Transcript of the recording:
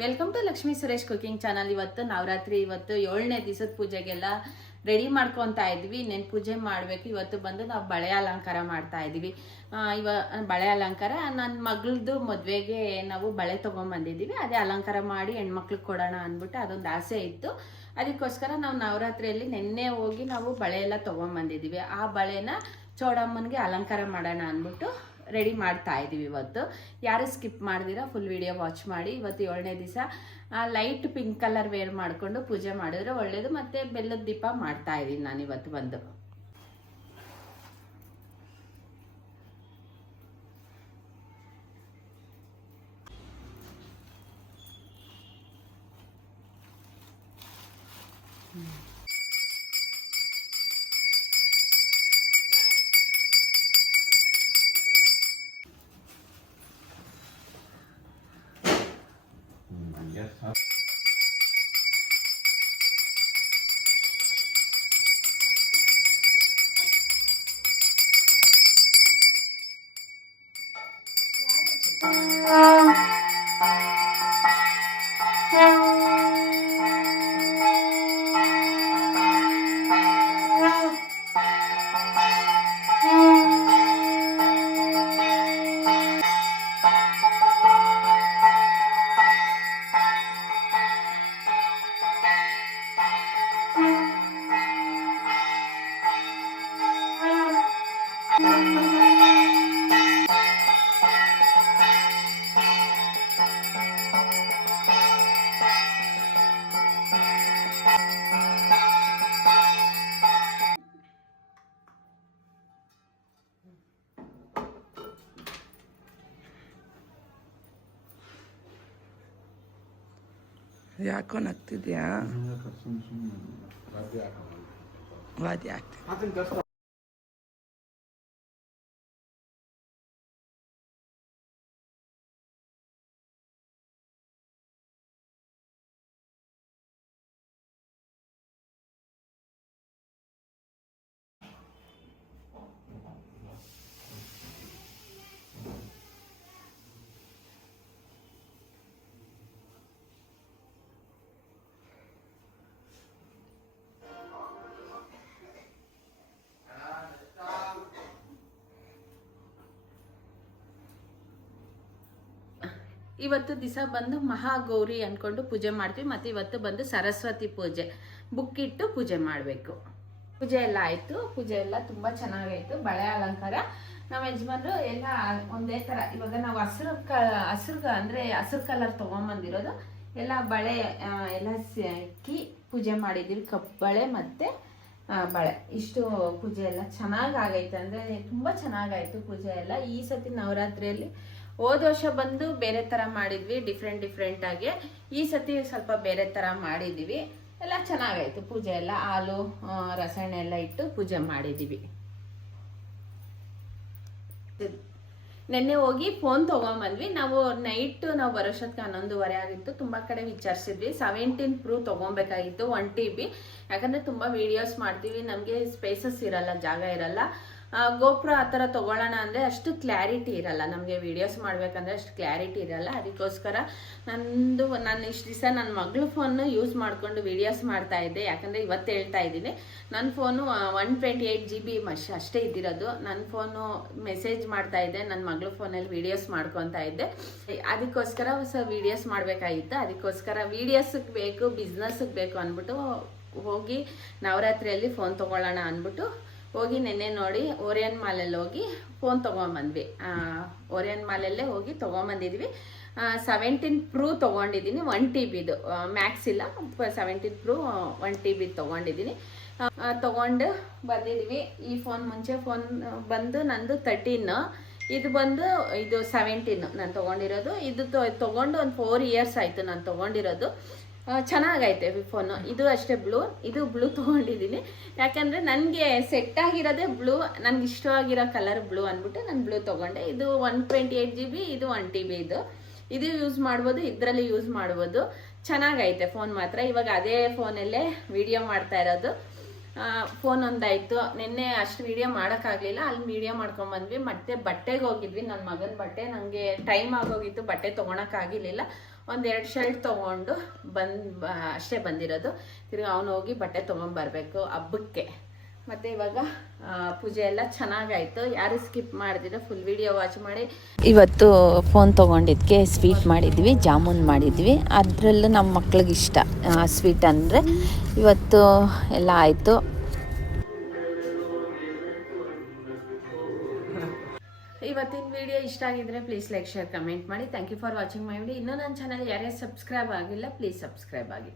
Welcome to Lakshmi Suresh cooking channel ಇವತ್ತು ನವರಾತ್ರಿ, ಇವತ್ತು ಏಳನೇ ದಿವಸದ ಪೂಜೆಗೆಲ್ಲ ರೆಡಿ ಮಾಡ್ಕೊತಾ ಇದ್ವಿ. ನೆನ್ ಪೂಜೆ ಮಾಡಬೇಕು. ಇವತ್ತು ಬಂದು ನಾವು ಬಳೆ ಅಲಂಕಾರ ಮಾಡ್ತಾ ಇದೀವಿ. ಇವ, ಬಳೆ ಅಲಂಕಾರ. ನನ್ನ ಮಗಳದು ಮದ್ವೆಗೆ ನಾವು ಬಳೆ ತೊಗೊಂಬಂದಿದ್ದೀವಿ. ಅದೇ ಅಲಂಕಾರ ಮಾಡಿ ಹೆಣ್ಮಕ್ಳಿಗೆ ಕೊಡೋಣ ಅಂದ್ಬಿಟ್ಟು ಅದೊಂದು ಆಸೆ ಇತ್ತು. ಅದಕ್ಕೋಸ್ಕರ ನಾವು ನವರಾತ್ರಿಯಲ್ಲಿ ನಿನ್ನೆ ಹೋಗಿ ನಾವು ಬಳೆ ಎಲ್ಲ ತೊಗೊಂಬಂದಿದ್ದೀವಿ. ಆ ಬಳೆನ ಚೌಡಮ್ಮನಿಗೆ ಅಲಂಕಾರ ಮಾಡೋಣ ಅಂದ್ಬಿಟ್ಟು ರೆಡಿ ಮಾಡ್ತಾ ಇದ್ದೀವಿ ಇವತ್ತು. ಯಾರು ಸ್ಕಿಪ್ ಮಾಡ್ದಿರಾ ಫುಲ್ ವಿಡಿಯೋ ವಾಚ್ ಮಾಡಿ ಇವತ್ತು ಏಳನೇ ದಿವಸ ಲೈಟ್ ಪಿಂಕ್ ಕಲರ್ ವೇರ್ ಮಾಡಿಕೊಂಡು ಪೂಜೆ ಮಾಡಿದ್ರೆ ಒಳ್ಳೇದು. ಮತ್ತೆ ಬೆಲ್ಲದ ದೀಪ ಮಾಡ್ತಾ ಇದ್ದೀನಿ ನಾನು ಇವತ್ತು ಬಂದು. Yes. ಯಾಕೋ ನಗ್ತಿದ್ಯಾ? ವಾದ್ಯ ಆಗ್ತಿದೆ ಇವತ್ತು ದಿವಸ ಬಂದು ಮಹಾಗೌರಿ ಅಂದ್ಕೊಂಡು ಪೂಜೆ ಮಾಡ್ತೀವಿ, ಮತ್ತೆ ಇವತ್ತು ಬಂದು ಸರಸ್ವತಿ ಪೂಜೆ. ಬುಕ್ ಇಟ್ಟು ಪೂಜೆ ಮಾಡಬೇಕು. ಪೂಜೆ ಎಲ್ಲ ಆಯ್ತು, ಪೂಜೆ ಎಲ್ಲ ತುಂಬಾ ಚೆನ್ನಾಗಾಯಿತು ಬಳೆ ಅಲಂಕಾರ. ನಮ್ಮ ಯಜಮಾನ್ರು ಎಲ್ಲ ಒಂದೇ ತರ, ಇವಾಗ ನಾವು ಹಸಿರು ಕ ಹಸಿರು ಅಂದ್ರೆ ಹಸಿರು ಕಲರ್ ತೊಗೊಂಬಂದಿರೋದು. ಎಲ್ಲ ಬಳೆ ಎಲ್ಲ ಸಿಕ್ಕಿ ಪೂಜೆ ಮಾಡಿದ್ದೀವಿ ಬಳೆ ಮತ್ತೆ ಬಳೆ. ಇಷ್ಟು ಪೂಜೆ ಎಲ್ಲ ಚೆನ್ನಾಗಾಗೈತೆ ಅಂದ್ರೆ ತುಂಬಾ ಚೆನ್ನಾಗಾಯ್ತು ಪೂಜೆ ಎಲ್ಲ. ಈ ಸತಿ ನವರಾತ್ರಿಯಲ್ಲಿ ಹೋದ ವರ್ಷ ಬಂದು ಬೇರೆ ತರ ಮಾಡಿದ್ವಿ ಡಿಫ್ರೆಂಟ್ ಡಿಫ್ರೆಂಟ್ ಆಗಿ. ಈ ಸತಿ ಸ್ವಲ್ಪ ಬೇರೆ ತರ ಮಾಡಿದೀವಿ. ಎಲ್ಲ ಚೆನ್ನಾಗಾಯ್ತು. ಪೂಜೆ ಎಲ್ಲ, ಹಾಲು ರಸಾಯನ ಎಲ್ಲ ಇಟ್ಟು ಪೂಜೆ ಮಾಡಿದೀವಿ. ನೆನ್ನೆ ಹೋಗಿ ಫೋನ್ ತಗೊಂಬಂದ್ವಿ. ನಾವು ನೈಟ್ ನಾವು ಬರೋಷ್ಟೊತ್ತಿಗೆ ಹನ್ನೊಂದುವರೆ ಆಗಿತ್ತು. ತುಂಬಾ ಕಡೆ ವಿಚಾರಿಸಿದ್ವಿ. ಸೆವೆಂಟೀನ್ ಪ್ರೂ ತಗೊಬೇಕಾಗಿತ್ತು ಒನ್ ಟಿ ಬಿ ಯಾಕಂದ್ರೆ ತುಂಬಾ ವಿಡಿಯೋಸ್ ಮಾಡ್ತೀವಿ. ನಮಗೆ ಸ್ಪೇಸಸ್ ಇರಲ್ಲ, ಜಾಗ ಇರಲ್ಲ. ಗೋಪುರ ಆ ಥರ ತೊಗೊಳ್ಳೋಣ ಅಂದರೆ ಅಷ್ಟು ಕ್ಲಾರಿಟಿ ಇರಲ್ಲ. ನಮಗೆ ವೀಡಿಯೋಸ್ ಮಾಡಬೇಕಂದ್ರೆ ಅಷ್ಟು ಕ್ಲಾರಿಟಿ ಇರಲ್ಲ. ಅದಕ್ಕೋಸ್ಕರ ನಂದು, ನಾನು ಇಷ್ಟು ದಿವಸ ನನ್ನ ಮಗಳ ಫೋನ್ ಯೂಸ್ ಮಾಡಿಕೊಂಡು ವೀಡಿಯೋಸ್ ಮಾಡ್ತಾ ಇದ್ದೆ. ಯಾಕಂದರೆ ಇವತ್ತು ಹೇಳ್ತಾ ಇದ್ದೀನಿ. ನನ್ನ phone one twenty eight G B ಮಶ್ ಅಷ್ಟೇ ಇದ್ದಿರೋದು. ನನ್ನ ಫೋನು ಮೆಸೇಜ್ ಮಾಡ್ತಾ ಇದ್ದೆ. ನನ್ನ ಮಗಳ ಫೋನಲ್ಲಿ ವೀಡಿಯೋಸ್ ಮಾಡ್ಕೊತಾ ಇದ್ದೆ. ಅದಕ್ಕೋಸ್ಕರ ಹೊಸ ವೀಡಿಯೋಸ್ ಮಾಡಬೇಕಾಗಿತ್ತು. ಅದಕ್ಕೋಸ್ಕರ ವೀಡಿಯೋಸ್ಗೆ ಬೇಕು ಬಿಸ್ನೆಸ್ಗೆ ಬೇಕು ಅಂದ್ಬಿಟ್ಟು ಹೋಗಿ ನವರಾತ್ರಿಯಲ್ಲಿ ಫೋನ್ ತೊಗೊಳ್ಳೋಣ ಅಂದ್ಬಿಟ್ಟು ಹೋಗಿ ನೆನ್ನೆ ನೋಡಿ ಓರಿಯನ್ ಮಾಲಲ್ಲಿ ಹೋಗಿ ಫೋನ್ ತೊಗೊಂಬಂದ್ವಿ. ಓರಿಯನ್ ಮಾಲಲ್ಲೇ ಹೋಗಿ ತೊಗೊಂಬಂದಿದ್ವಿ. ಸೆವೆಂಟೀನ್ ಪ್ರೂ ತೊಗೊಂಡಿದ್ದೀನಿ ಒನ್ ಟಿ ಬಿದು ಮ್ಯಾಕ್ಸ್ ಇಲ್ಲ seventeen pro one T B ತೊಗೊಂಡಿದ್ದೀನಿ. ತೊಗೊಂಡು ಬಂದಿದ್ವಿ. ಈ ಫೋನ್ ಮುಂಚೆ ಫೋನ್ ಬಂದು ನಂದು ತರ್ಟೀನ್ ಇದು ಬಂದು ಇದು ಸೆವೆಂಟೀನ್ ನಾನು ತೊಗೊಂಡಿರೋದು. ಇದು ತೊಗೊಂಡು ಒಂದು ಫೋರ್ ಇಯರ್ಸ್ ಆಯಿತು ನಾನು ತೊಗೊಂಡಿರೋದು. ಚೆನ್ನಾಗೈತೆ ಫೋನು ಇದು ಅಷ್ಟೇ ಬ್ಲೂ ಇದು ಬ್ಲೂ ತೊಗೊಂಡಿದ್ದೀನಿ. ಯಾಕಂದರೆ ನನಗೆ ಸೆಟ್ ಆಗಿರೋದೇ ಬ್ಲೂ ನನಗೆ ಇಷ್ಟವಾಗಿರೋ ಕಲರ್ ಬ್ಲೂ ಅಂದ್ಬಿಟ್ಟು ನಾನು ಬ್ಲೂ ತೊಗೊಂಡೆ. ಇದು one twenty eight G B ಇದು ಒನ್ ಟಿ ಬಿ ಇದು. ಇದು ಯೂಸ್ ಮಾಡ್ಬೋದು, ಇದರಲ್ಲಿ ಯೂಸ್ ಮಾಡ್ಬೋದು. ಚೆನ್ನಾಗೈತೆ ಫೋನ್ ಮಾತ್ರ. ಇವಾಗ ಅದೇ ಫೋನಲ್ಲೇ ವಿಡಿಯೋ ಮಾಡ್ತಾ ಇರೋದು. ಫೋನ್ ಒಂದಾಯ್ತು. ನಿನ್ನೆ ಅಷ್ಟು ವಿಡಿಯೋ ಮಾಡೋಕ್ಕಾಗಲಿಲ್ಲ. ಅಲ್ಲಿ ವಿಡಿಯೋ ಮಾಡ್ಕೊಂಬಂದ್ವಿ ಮತ್ತೆ ಬಟ್ಟೆಗೆ ಹೋಗಿದ್ವಿ. ನನ್ನ ಮಗನ ಬಟ್ಟೆ. ನನಗೆ ಟೈಮ್ ಆಗೋಗಿತ್ತು. ಬಟ್ಟೆ ತೊಗೊಳಕ್ಕಾಗಿರ್ಲಿಲ್ಲ ಒಂದೆರಡು ಶರ್ಟ್ ತೊಗೊಂಡು ಬಂದು ಅಷ್ಟೇ ಬಂದಿರೋದು. ತಿರ್ಗಿ ಅವನು ಹೋಗಿ ಬಟ್ಟೆ ತೊಗೊಂಬರ್ಬೇಕು ಹಬ್ಬಕ್ಕೆ. ಮತ್ತು ಇವಾಗ ಪೂಜೆ ಎಲ್ಲ ಚೆನ್ನಾಗಾಯ್ತು. ಯಾರು ಸ್ಕಿಪ್ ಮಾಡಿದ್ರೆ ಫುಲ್ ವಿಡಿಯೋ ವಾಚ್ ಮಾಡಿ. ಇವತ್ತು ಫೋನ್ ತಗೊಂಡಿದ್ಕೆ ಸ್ವೀಟ್ ಮಾಡಿದ್ವಿ, ಜಾಮೂನ್ ಮಾಡಿದ್ವಿ. ಅದರಲ್ಲೂ ನಮ್ಮ ಮಕ್ಳಿಗೆ ಇಷ್ಟ ಸ್ವೀಟ್ ಅಂದರೆ. ಇವತ್ತು ಎಲ್ಲ ಆಯಿತು. ಇಷ್ಟ ಆಗಿದ್ರೆ ಪ್ಲೀಸ್ ಲೈಕ್ ಶೇರ್ ಕಮೆಂಟ್ ಮಾಡಿ. Thank you for watching my video ಇನ್ನೂ ನನ್ನ ಚಾನಲ್ ಯಾರೇ ಸಬ್ಸ್ಕ್ರೈಬ್ ಆಗಿಲ್ಲ ಪ್ಲೀಸ್ ಸಬ್ಸ್ಕ್ರೈಬ್ ಆಗಿ.